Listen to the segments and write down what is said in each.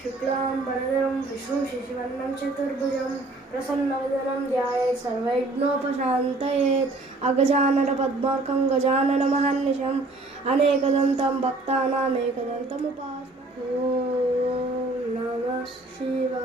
శుక్లాం వరదరం విష్ణు శశివర్ణం చతుర్భుజం ప్రసన్నవదనం ధ్యాయ సర్వైజ్ఞోపశాంతయేత్ అగజానన పద్మార్కం గజానన మహర్నిశం అనేకదంతం భక్తానామేకదంతముపాస్ ఓం నమ శివా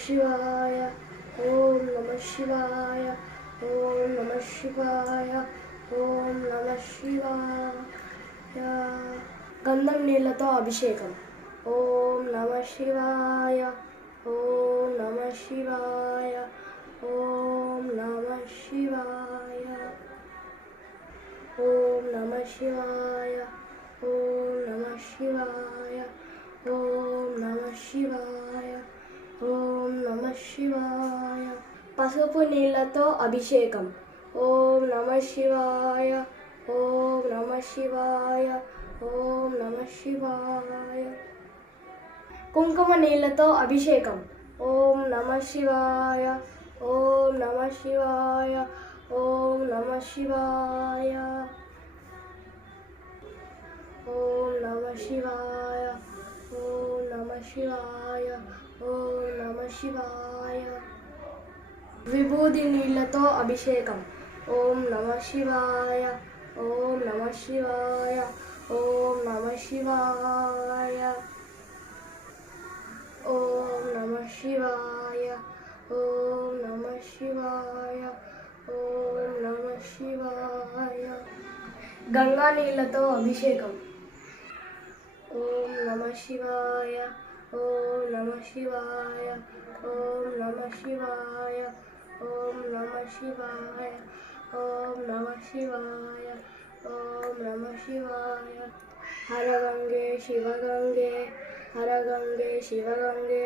శివాయ ఓం నమ శివాయ ఓం నమ శివాయ ఓం నమ శివాయ. గంధం నీళ్ళతో అభిషేకం. ఓం నమ శివాయ ఓం నమ శివాయ ఓం నమ శివాయ. ఓం నమ శివాయ ఓం నమ శివాయ. శివాయ పసుపు నీళ్ళతో అభిషేకం. ఓం నమ శివాయ ఓం నమ శివాయ ఓం నమ శివాయ. కుంకుమ నీళ్ళతో అభిషేకం. ఓం నమ శివాయ ఓం నమ శివాయ ఓం నమ శివాయ. ఓం నమ శివాయ ఓం నమ శివాయ ఓం నమ శివాయ. విభూది నీళ్ళతో అభిషేకం. ఓం నమ శివాయ ఓం నమ శివాయ ఓం నమ శివాయ. ఓం నమ శివాయ ఓం నమ శివాయ ఓం నమ శివాయ. గంగా నీళ్ళతో అభిషేకం. ఓం నమ శివాయ ఓం నమ శివాయ ఓం నమ శివాయ. ओम नमः शिवाय ओम नमः शिवाय ओम नमः शिवाय हर गंगे शिव गंगे हर गंगे शिव गंगे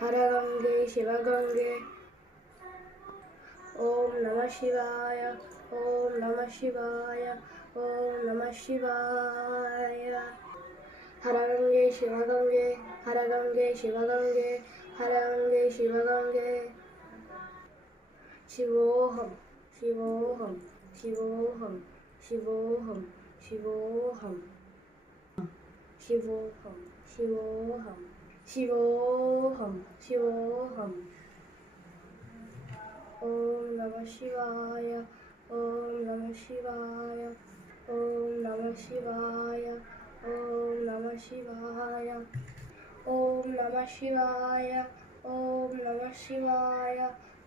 हर गंगे शिव गंगे ओम नमः शिवाय ओम नमः शिवाय ओम नमः शिवाय हर गंगे शिव गंगे हर गंगे शिव गंगे हर गंगे शिव गंगे శివోహం శివోహం శివోహం శివోహం శివోహం శివోహం శివోహం శివోహం శివోహం ఓం నమ శివాయ ఓం నమ శివాయ ఓం నమ శివాయ ఓం నమ శివాయ ఓం నమ శివాయ ఓం నమ శివాయ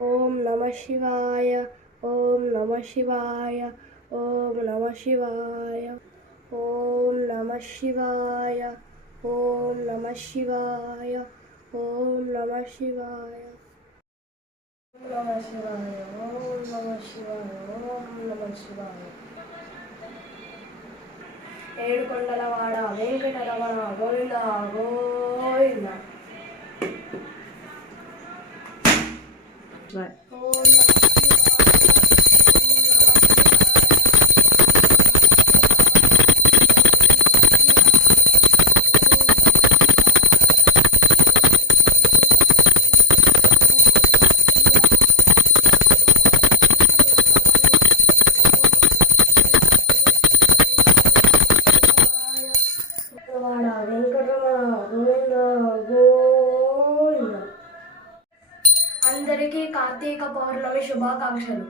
ఓం నమ శివాయ ఓం నమ శివాయ ఓం నమ శివాయ ఓం నమ శివాయ ఓం నమ శివాయ ఓం నమ శివాయ. నమ శివాయ ఓం నమ శివాయ ఓం నమ శివాయ. ఏడుకొండలవాడ వెంకటరమణ గోవింద గోవింద 对。అందరికీ కార్తీక పౌర్ణమి శుభాకాంక్షలు